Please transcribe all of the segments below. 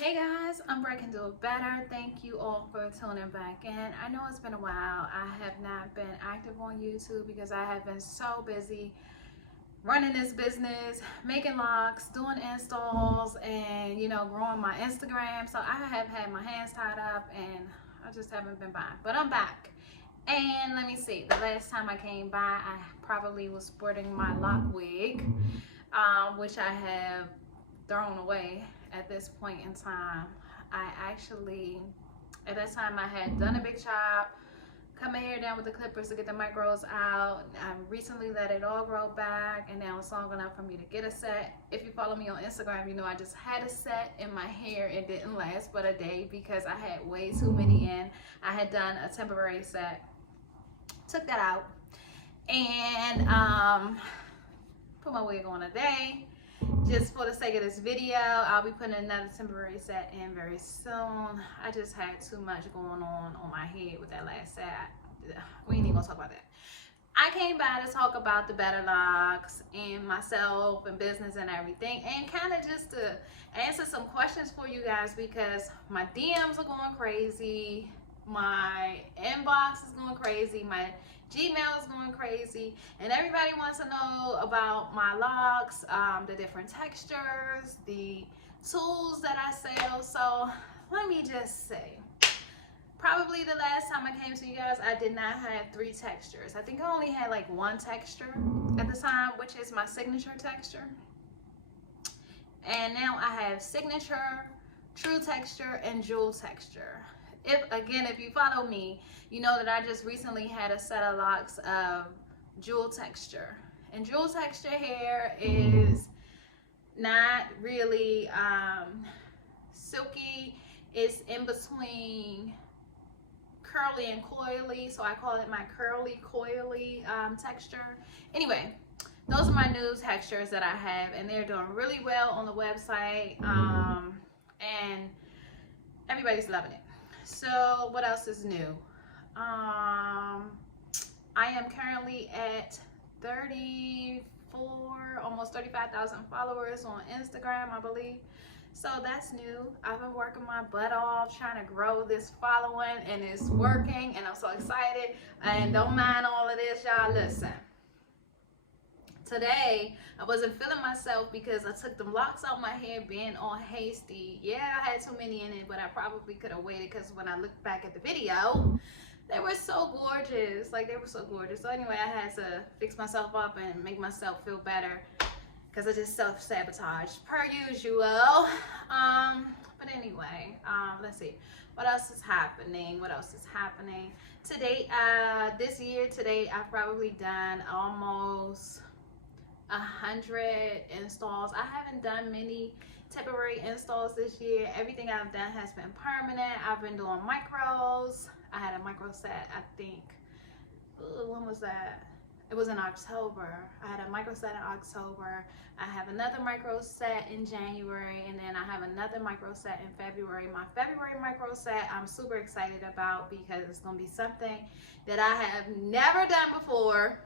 Hey guys, I'm Breaking Do It Better. Thank you all for tuning back in. I know it's been a while. I have not been active on YouTube because I have been so busy running this business, making locks, doing installs, and growing my Instagram. So I have had my hands tied up and I just haven't been by. But I'm back. And let me see, the last time I came by, I probably was sporting my lock wig, which I have thrown away at this point in time. I actually, at that time, I had done a big job, cut my hair down with the clippers to get the micros out. I recently let it all grow back, and now it's long enough for me to get a set. If you follow me on Instagram, you know I just had a set in my hair. It didn't last but a day because I had way too many in. I had done a temporary set, took that out, and put my wig on today. Just for the sake of this video, I'll be putting another temporary set in very soon. I just had too much going on my head with that last set. We ain't even gonna talk about that. I came by to talk about the better locks and myself and business and everything, and kind of just to answer some questions for you guys because my DMs are going crazy, my inbox is going crazy, my Gmail is going crazy, and everybody wants to know about my locks, the different textures, the tools that I sell. So let me just say, probably the last time I came to you guys, I did not have 3 textures. I think I only had like 1 texture at the time, which is my signature texture. And now I have signature, true texture, and jewel texture. If you follow me, you know that I just recently had a set of locks of jewel texture. And jewel texture hair is not really silky. It's in between curly and coily, so I call it my curly coily texture. Anyway, those are my new textures that I have, and they're doing really well on the website, and everybody's loving it. So what else is new? I am currently at 34, almost 35,000 followers on Instagram, I believe. So that's new. I've been working my butt off trying to grow this following, and it's working, and I'm so excited. And don't mind all of this, y'all. Listen. Today, I wasn't feeling myself because I took the locks out my hair being all hasty. Yeah, I had too many in it, but I probably could have waited because when I looked back at the video, they were so gorgeous. Like, they were so gorgeous. So anyway, I had to fix myself up and make myself feel better because I just self-sabotaged per usual. But anyway, let's see. What else is happening? Today, this year, I've probably done almost 100 installs. I haven't done many temporary installs this year. Everything I've done has been permanent. I've been doing micros. I had a micro set, I think, when was that? It was in October. I had a micro set in October. I have another micro set in January, and then I have another micro set in February. My February micro set I'm super excited about because it's going to be something that I have never done before.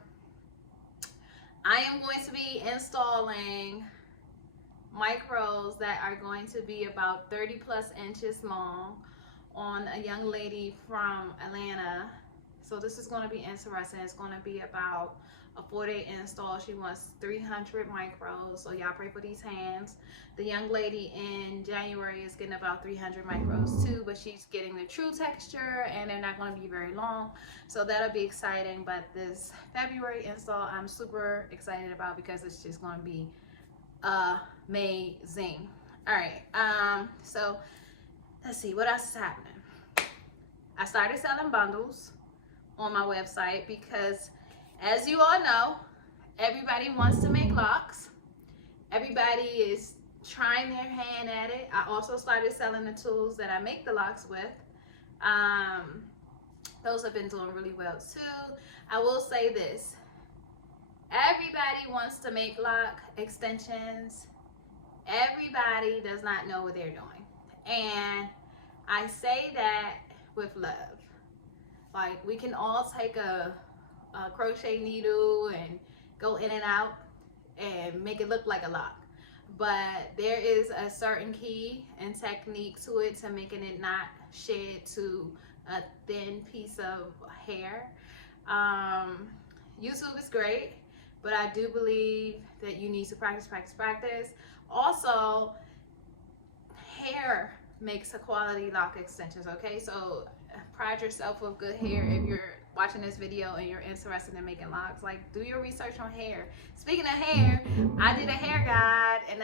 I am going to be installing micros that are going to be about 30 plus inches long on a young lady from Atlanta. So this is going to be interesting. It's going to be about a 4-day install. She wants 300 micros, so y'all pray for these hands. The young lady in January is getting about 300 micros too, but she's getting the true texture, and they're not going to be very long, so that'll be exciting. But this February install I'm super excited about because it's just going to be amazing. All right, so let's see what else is happening. I started selling bundles on my website because, as you all know, everybody wants to make locks. Everybody is trying their hand at it. I also started selling the tools that I make the locks with. Those have been doing really well too. I will say this. Everybody wants to make lock extensions. Everybody does not know what they're doing. And I say that with love. Like, we can all take a crochet needle and go in and out and make it look like a lock. but there is a certain key and technique to it to making it not shed to a thin piece of hair. YouTube is great, but I do believe that you need to practice. Also, hair makes a quality lock extensions, okay? So pride yourself with good hair if you're watching this video and you're interested in making locks. Like, do your research on hair. Speaking of hair, I did a hair guide, and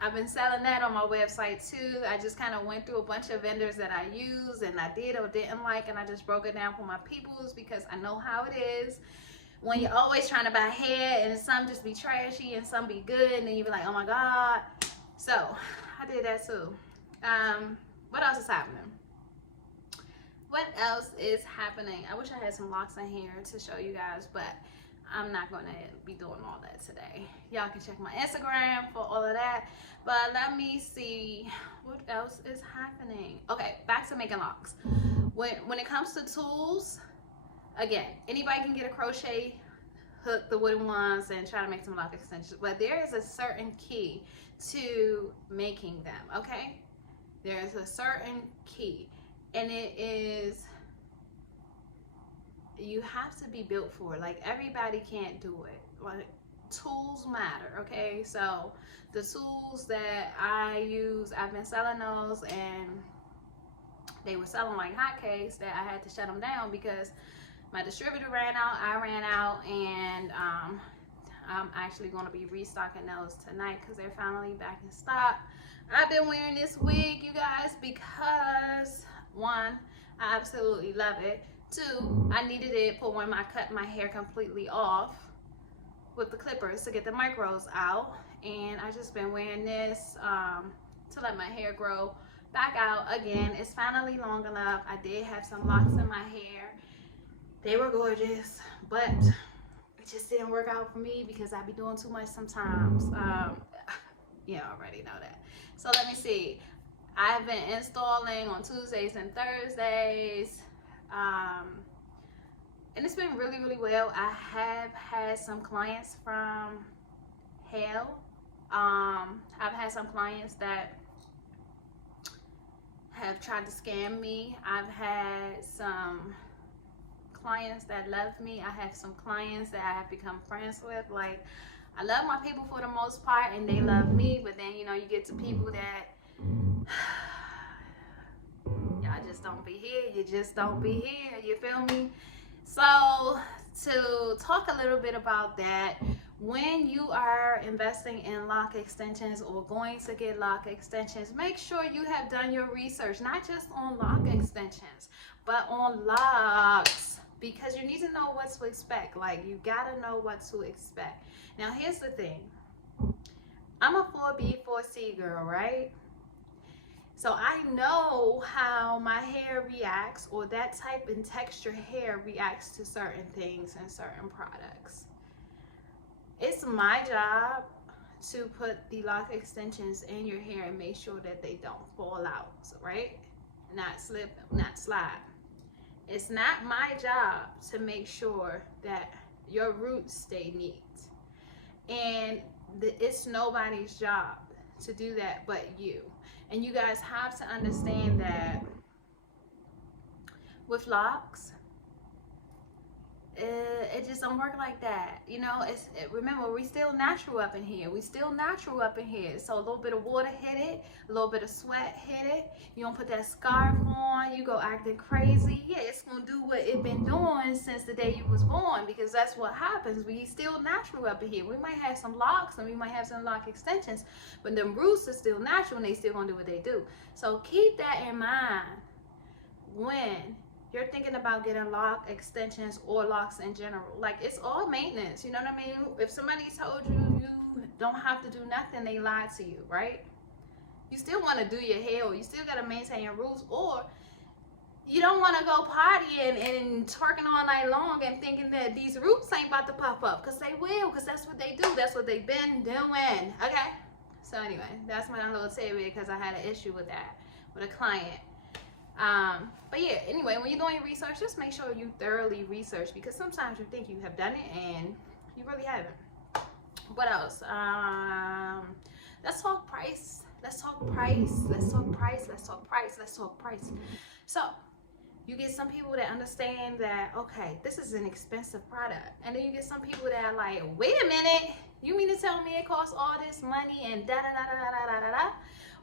I've been selling that on my website too. I just kind of went through a bunch of vendors that I use and I did or didn't like, and I just broke it down for my peoples because I know how it is when you're always trying to buy hair and some just be trashy and some be good, and then you be like, oh my God. So I did that too. What else is happening? What else is happening? I wish I had some locks in here to show you guys, but I'm not going to be doing all that today. Y'all can check my Instagram for all of that. But let me see what else is happening. Okay, back to making locks. When it comes to tools, again, anybody can get a crochet hook, the wooden ones, and try to make some lock extensions. But there is a certain key to making them, okay? There is a certain key. And it is, you have to be built for it. Like, everybody can't do it. Like, tools matter, okay? So the tools that I use, I've been selling those, and they were selling like hotcakes that I had to shut them down because my distributor ran out, I ran out, and I'm actually going to be restocking those tonight because they're finally back in stock. I've been wearing this wig, you guys, because one, I absolutely love it. Two, I needed it for when I cut my hair completely off with the clippers to get the micros out. And I just been wearing this to let my hair grow back out again. It's finally long enough. I did have some locks in my hair. They were gorgeous, but it just didn't work out for me because I be doing too much sometimes. You already know that. So let me see. I've been installing on Tuesdays and Thursdays, and it's been really, really well. I have had some clients from hell. I've had some clients that have tried to scam me. I've had some clients that love me. I have some clients that I have become friends with. Like, I love my people for the most part, and they love me, but then, you know, you get to people that y'all just don't be here. You just don't be here. You feel me? So to talk a little bit about that, when you are investing in lock extensions or going to get lock extensions, make sure you have done your research, not just on lock extensions, but on locks, because you need to know what to expect. Like, you gotta know what to expect. Now, here's the thing. I'm a 4B, 4C girl, right? So I know how my hair reacts, or that type and texture hair reacts to certain things and certain products. It's my job to put the lock extensions in your hair and make sure that they don't fall out, right? Not slip, not slide. It's not my job to make sure that your roots stay neat. And it's nobody's job to do that but you. And you guys have to understand that with locks, it just don't work like that. You know, remember, we still natural up in here. So a little bit of water hit it, a little bit of sweat hit it. You don't put that scarf on, you go acting crazy. Yeah, it's gonna do what it been doing since the day you was born, because that's what happens. We still natural up in here. We might have some locks and we might have some lock extensions, but them roots are still natural and they still gonna do what they do. So keep that in mind when you're thinking about getting lock extensions or locks in general. Like, it's all maintenance, you know what I mean? If somebody told you you don't have to do nothing, they lied to you, right? You still want to do your hair, or you still got to maintain your roots, or you don't want to go partying and twerking all night long and thinking that these roots ain't about to pop up, because they will, because that's what they do. That's what they've been doing, okay? So anyway, that's my little tidbit, because I had an issue with that with a client. But yeah, anyway, when you're doing your research, just make sure you thoroughly research, because sometimes you think you have done it and you really haven't. What else? Let's talk price. Let's talk price. Let's talk price. Let's talk price. Let's talk price. So you get some people that understand that, okay, this is an expensive product. And then you get some people that are like, wait a minute, you mean to tell me it costs all this money and da da da da da da da da?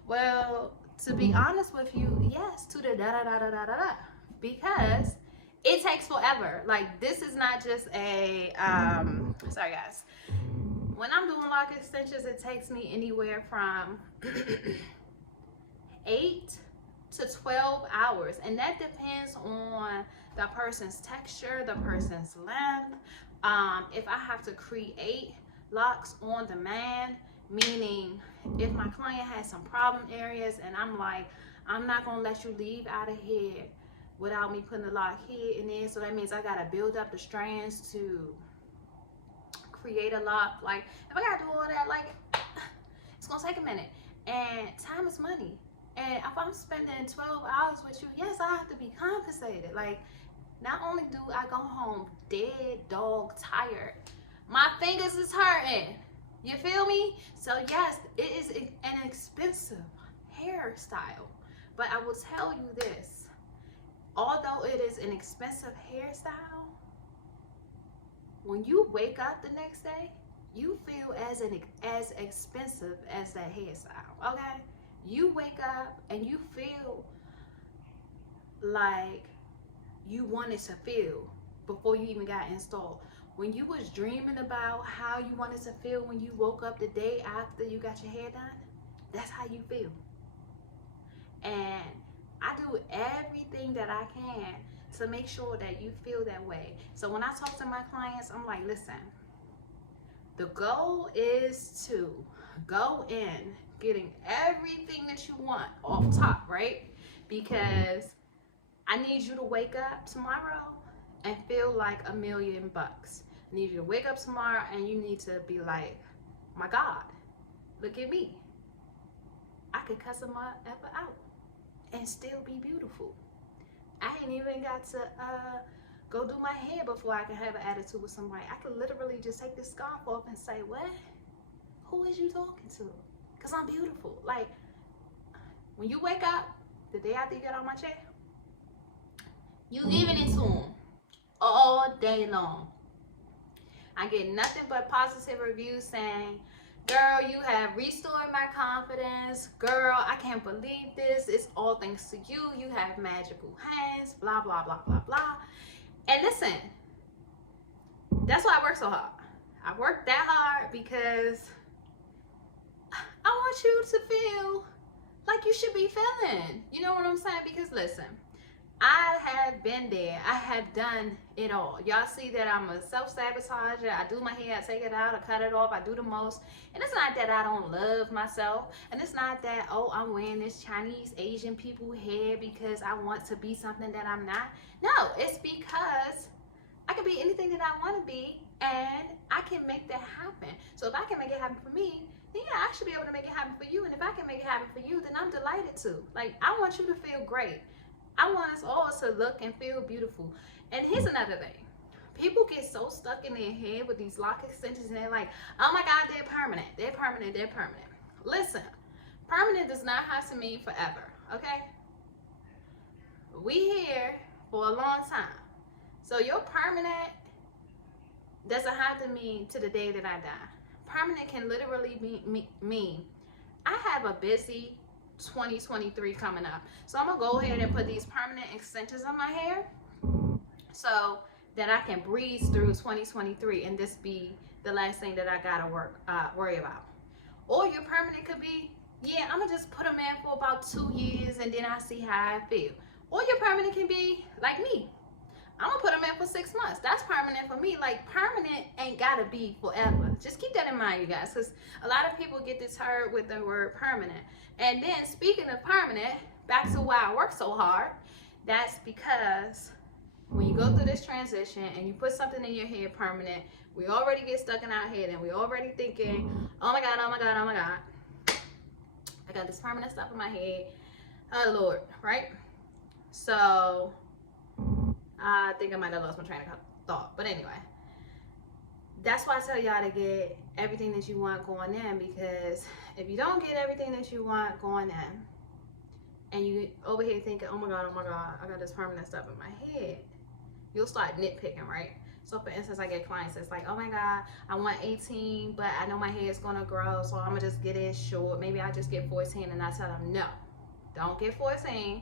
Well, to be honest with you, yes, to the da da da da da da da. Because it takes forever. Like, this is not just a, sorry guys. When I'm doing lock extensions, it takes me anywhere from 8 to 12 hours, and that depends on the person's texture, the person's length. If I have to create locks on demand, meaning if my client has some problem areas and I'm like, I'm not gonna let you leave out of here without me putting the lock here and there, so that means I gotta build up the strands to create a lock. Like, if I gotta do all that, like, it's gonna take a minute, and time is money. And if I'm spending 12 hours with you, yes, I have to be compensated. Like, not only do I go home dead, dog, tired, my fingers is hurting. You feel me? So yes, it is an expensive hairstyle. But I will tell you this, although it is an expensive hairstyle, when you wake up the next day, you feel as expensive as that hairstyle, okay? You wake up and you feel like you wanted to feel before you even got installed. When you was dreaming about how you wanted to feel when you woke up the day after you got your hair done, that's how you feel. And I do everything that I can to make sure that you feel that way. So when I talk to my clients, I'm like, listen, the goal is to go in getting everything that you want off top, right? Because I need you to wake up tomorrow and feel like $1 million. I need you to wake up tomorrow and you need to be like, my God, look at me. I could cuss a motherfucker out and still be beautiful. I ain't even got to go do my hair before I can have an attitude with somebody. I could literally just take this scarf off and say, what? Who is you talking to? Because I'm beautiful. Like, when you wake up the day after you get on my chair, you giving it to them all day long. I get nothing but positive reviews saying, girl, you have restored my confidence. Girl, I can't believe this. It's all thanks to you. You have magical hands, blah, blah, blah, blah, blah. And listen, that's why I work so hard. I work that hard because I want you to feel like you should be feeling. You know what I'm saying? Because listen, I have been there. I have done it all. Y'all see that I'm a self-sabotager. I do my hair, I take it out, I cut it off, I do the most. And it's not that I don't love myself. And it's not that, oh, I'm wearing this Chinese Asian people hair because I want to be something that I'm not. No, it's because I can be anything that I want to be and I can make that happen. So if I can make it happen for me, then yeah, I should be able to make it happen for you. And if I can make it happen for you, then I'm delighted to. Like, I want you to feel great. I want us all to look and feel beautiful. And here's another thing. People get so stuck in their head with these lock extensions and they're like, oh my God, they're permanent. They're permanent. They're permanent. Listen, permanent does not have to mean forever, okay? We here for a long time. So your permanent doesn't have to mean to the day that I die. Permanent can literally mean I have a busy 2023 coming up. So I'm gonna go ahead and put these permanent extensions on my hair so that I can breeze through 2023 and this be the last thing that I gotta worry about. Or your permanent could be, yeah, I'm gonna just put them in for about 2 years and then I see how I feel. Or your permanent can be like me. I'm gonna put them in for 6 months. That's permanent for me. Like, permanent ain't gotta be forever. Just keep that in mind, you guys, because a lot of people get deterred with the word permanent. And then, speaking of permanent, back to why I work so hard, that's because when you go through this transition and you put something in your hair permanent, we already get stuck in our head and we already thinking, oh my God, oh my God, oh my God. I got this permanent stuff in my head. Oh Lord, right? So I think I might have lost my train of thought. But anyway, that's why I tell y'all to get everything that you want going in, because if you don't get everything that you want going in, and you over here thinking, oh my God, I got this permanent stuff in my head, you'll start nitpicking, right? So for instance, I get clients that's like, oh my God, I want 18, but I know my hair is gonna grow, so I'm gonna just get it short. Maybe I just get 14, and I tell them, no, don't get 14,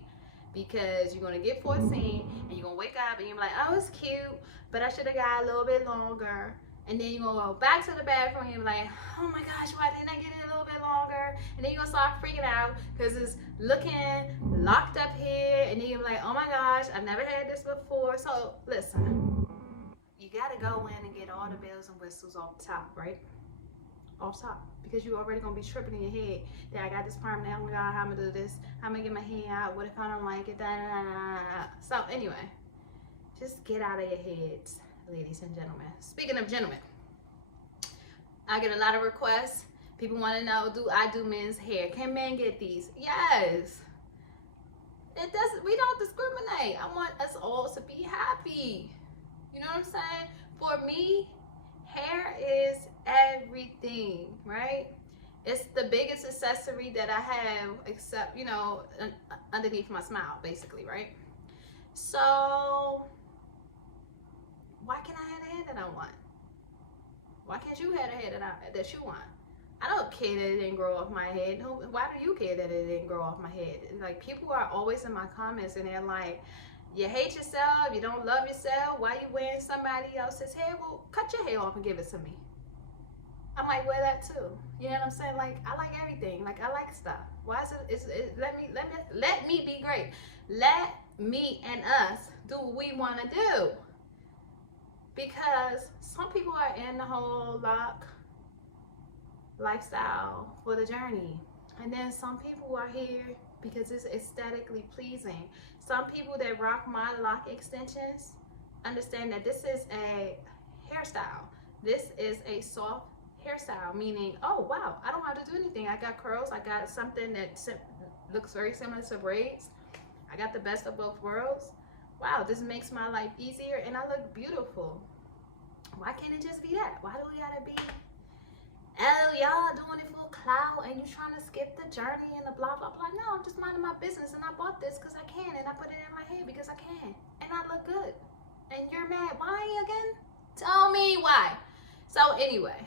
because you're gonna get 14 and you're gonna wake up and you're like, oh, it's cute, but I should have got a little bit longer. And then you're gonna go back to the bathroom and you're like, oh my gosh, why didn't I get it a little bit longer? And then you're gonna start freaking out because it's looking locked up here. And then you're like, oh my gosh, I've never had this before. So listen, you gotta go in and get all the bells and whistles off the top, right? Off top, because you're already gonna be tripping in your head that I got this permanent. Oh my God, how I'm gonna do this? How I'm gonna get my hair out? What if I don't like it? Da, da, da, da. So anyway, just get out of your heads, ladies and gentlemen. Speaking of gentlemen, I get a lot of requests. People want to know, do I do men's hair? Can men get these? Yes. It doesn't. We don't discriminate. I want us all to be happy. You know what I'm saying? For me, hair is everything, right? It's the biggest accessory that I have, except, you know, underneath my smile, basically, right? So why can't I have the hair that I want? Why can't you have the hair that you want? I don't care that it didn't grow off my head. Why do you care that it didn't grow off my head? Like, people are always in my comments and they're like, you hate yourself, you don't love yourself, why you wearing somebody else's hair? Well, cut your hair off and give it to me. I might wear that too. You know what I'm saying? Like, I like everything. Like, I like stuff. Why is it let me be great. Let me and us do what we want to do. Because some people are in the whole lock lifestyle for the journey. And then some people are here because it's aesthetically pleasing. Some people that rock my lock extensions understand that this is a hairstyle. This is a soft hairstyle, meaning, oh wow, I don't have to do anything. I got curls. I got something that looks very similar to braids. I got the best of both worlds. Wow, this makes my life easier and I look beautiful. Why can't it just be that? Why do we gotta be, oh, y'all doing it for clout and you trying to skip the journey and the blah, blah, blah. No, I'm just minding my business and I bought this because I can, and I put it in my hair because I can. And I look good. And you're mad. Why again? Tell me why. So anyway,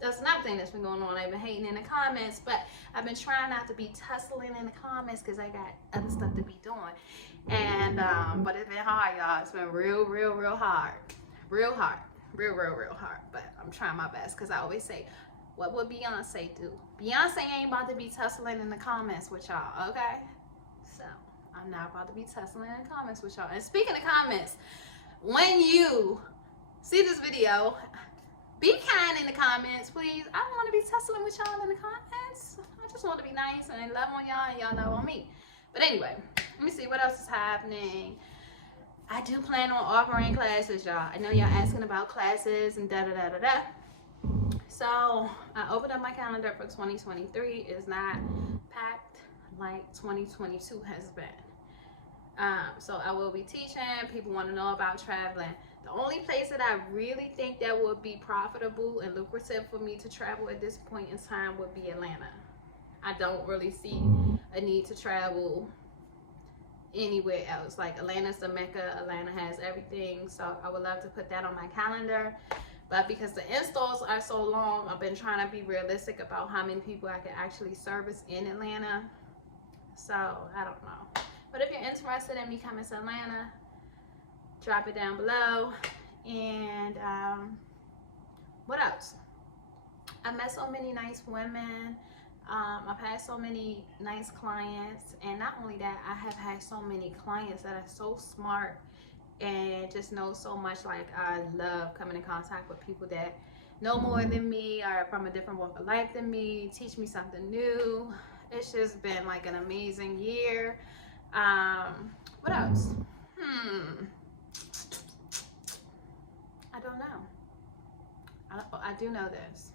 that's another thing that's been going on. I've been hating in the comments, but I've been trying not to be tussling in the comments because I got other stuff to be doing. And but it's been hard, y'all. It's been real hard. Real hard. Real hard. But I'm trying my best, because I always say, what would Beyonce do? Beyonce ain't about to be tussling in the comments with y'all, okay? So I'm not about to be tussling in the comments with y'all. And speaking of comments, when you see this video, be kind in the comments, please. I don't want to be tussling with y'all in the comments. I just want to be nice and love on y'all, and y'all love on me. But anyway, let me see what else is happening. I do plan on offering classes, y'all. I know y'all asking about classes and da-da-da-da-da. So I opened up my calendar for 2023. It's not packed like 2022 has been. So I will be teaching. People want to know about traveling. The only place that I really think that would be profitable and lucrative for me to travel at this point in time would be Atlanta. I don't really see a need to travel anywhere else. Like, Atlanta's the Mecca. Atlanta has everything. So I would love to put that on my calendar. But because the installs are so long, I've been trying to be realistic about how many people I can actually service in Atlanta. So I don't know. But if you're interested in me coming to Atlanta, drop it down below. And what else? I met so many nice women. I've had so many nice clients, and not only that, I have had so many clients that are so smart and just know so much. Like, I love coming in contact with people that know more than me, or from a different walk of life than me, teach me something new. It's just been like an amazing year. What else? I don't know. I do know this.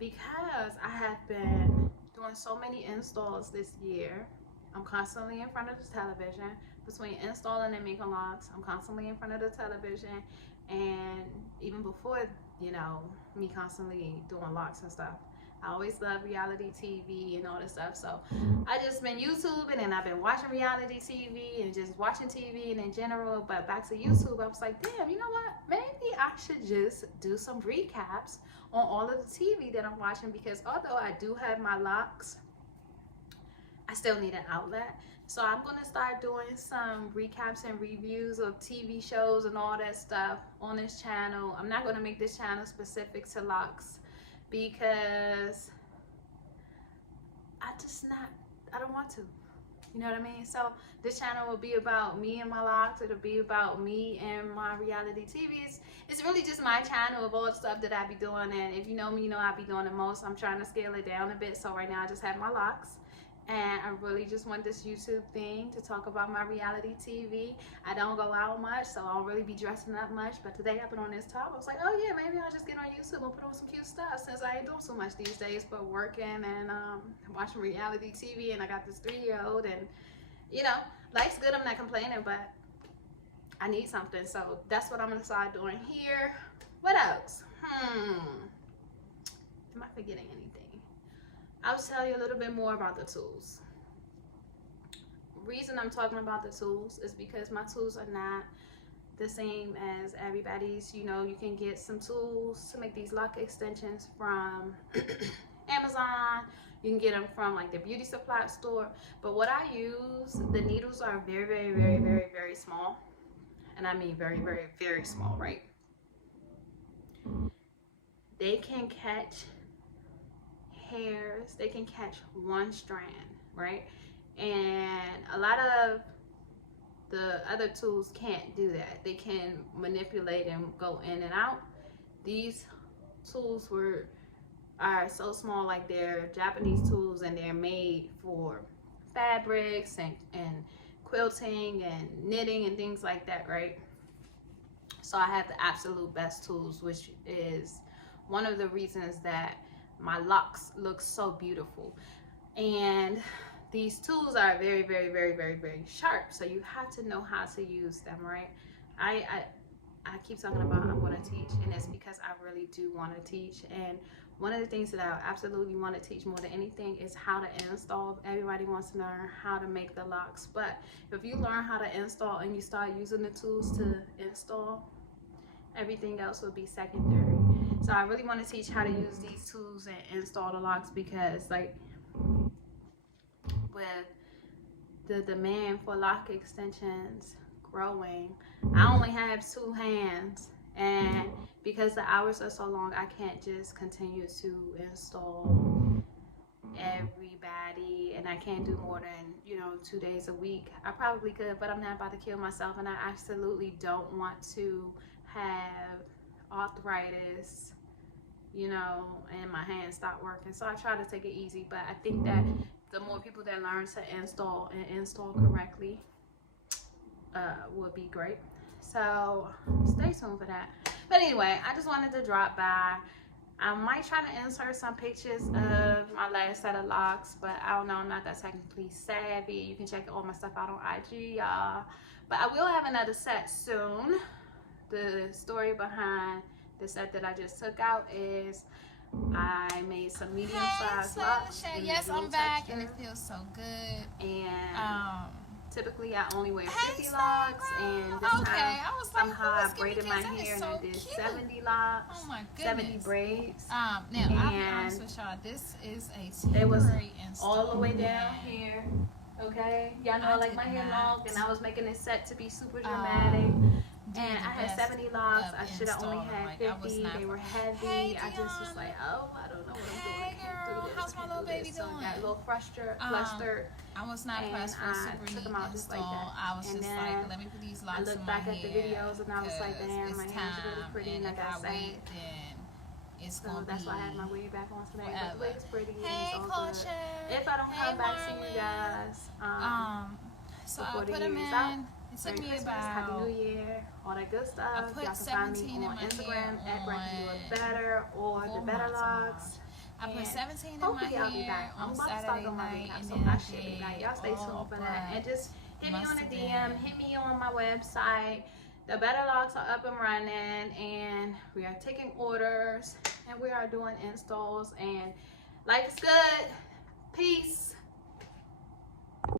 Because I have been doing so many installs this year, I'm constantly in front of the television. Between installing and making logs, I'm constantly in front of the television. And even before you know, me constantly doing locks and stuff. I always love reality TV and all this stuff. So I just been YouTubing and I've been watching reality TV and just watching TV and in general. But back to YouTube, I was like, damn, you know what? Maybe I should just do some recaps on all of the TV that I'm watching, because although I do have my locks, I still need an outlet. So I'm going to start doing some recaps and reviews of TV shows and all that stuff on this channel. I'm not going to make this channel specific to locks because I don't want to. You know what I mean? So this channel will be about me and my locks. It'll be about me and my reality TVs. It's really just my channel of all the stuff that I be doing. And if you know me, you know I be doing the most. I'm trying to scale it down a bit. So right now I just have my locks. And I really just want this YouTube thing to talk about my reality TV. I don't go out much, so I don't really be dressing up much. But today I put on this top. I was like, oh yeah, maybe I'll just get on YouTube and put on some cute stuff, since I ain't doing so much these days but working and watching reality TV. And I got this 3-year-old, and you know, life's good. I'm not complaining, but I need something. So that's what I'm gonna start doing here. What else? Am I forgetting anything? I'll tell you a little bit more about the tools. Reason I'm talking about the tools is because my tools are not the same as everybody's. You know, you can get some tools to make these lock extensions from Amazon. You can get them from like the beauty supply store. But what I use, the needles are very, very, very, very, very small. And I mean very, very, very small, right? They can catch hairs, they can catch one strand, right? And a lot of the other tools can't do that. They can manipulate and go in and out. These tools are so small, like they're Japanese tools, and they're made for fabrics and quilting and knitting and things like that, right? So I have the absolute best tools, which is one of the reasons that my locks look so beautiful. And these tools are very, very, very, very, very sharp, so you have to know how to use them, right? I keep talking about I'm going to teach, and it's because I really do want to teach. And one of the things that I absolutely want to teach more than anything is how to install. Everybody wants to learn how to make the locks, but if you learn how to install and you start using the tools to install, everything else will be secondary. So I really want to teach how to use these tools and install the locks, because like with the demand for lock extensions growing, I only have 2 hands, and because the hours are so long, I can't just continue to install everybody, and I can't do more than, you know, 2 days a week. I probably could, but I'm not about to kill myself, and I absolutely don't want to have arthritis, you know, and my hands stop working. So I try to take it easy, but I think that the more people that learn to install and install correctly would be great. So stay tuned for that. But anyway, I just wanted to drop by. I might try to insert some pictures of my last set of locks, but I don't know, I'm not that technically savvy. You can check all my stuff out on IG, y'all. But I will have another set soon. The story behind the set that I just took out is I made some medium-sized locks. Yes, I'm back, and it feels so good. And typically I only wear 50 locks, and this time somehow I braided my hair and I did 70 locks, 70 braids. Now, I'll be honest with y'all, this is a temporary install. All the way down here, okay? Y'all know I like my hair long, and I was making this set to be super dramatic. And I had 70 locks. I should have only had 50. They were heavy. I just was like, oh, I don't know what I'm doing. I can't do this. How's my little baby doing? So I got a little flustered. I was not pressed for super neat install. I was just like, let me put these locks in my hair. I looked back at the videos and I was like, damn, my hair's really pretty. And like I said, it's gonna that's be why I had my wig back on today. forever. But the wig's pretty. Hey, and it's all Culture. good. If I don't come back to you guys, so I before put the them year is in. out, It took me Christmas, about. Happy New Year, all that good stuff. I Y'all put can find 17 me in on my Instagram hair at Breaking You Up Better or The Better Locks. I put 17 in my Hopefully I'll be hair back. I'm on about to start Saturday doing my night, recap, and so then I I should be did back. Y'all stay tuned all for that. And just hit me on the must've DM, been hit me on my website. The Better Locs are up and running, and we are taking orders, and we are doing installs, and life is good. Peace.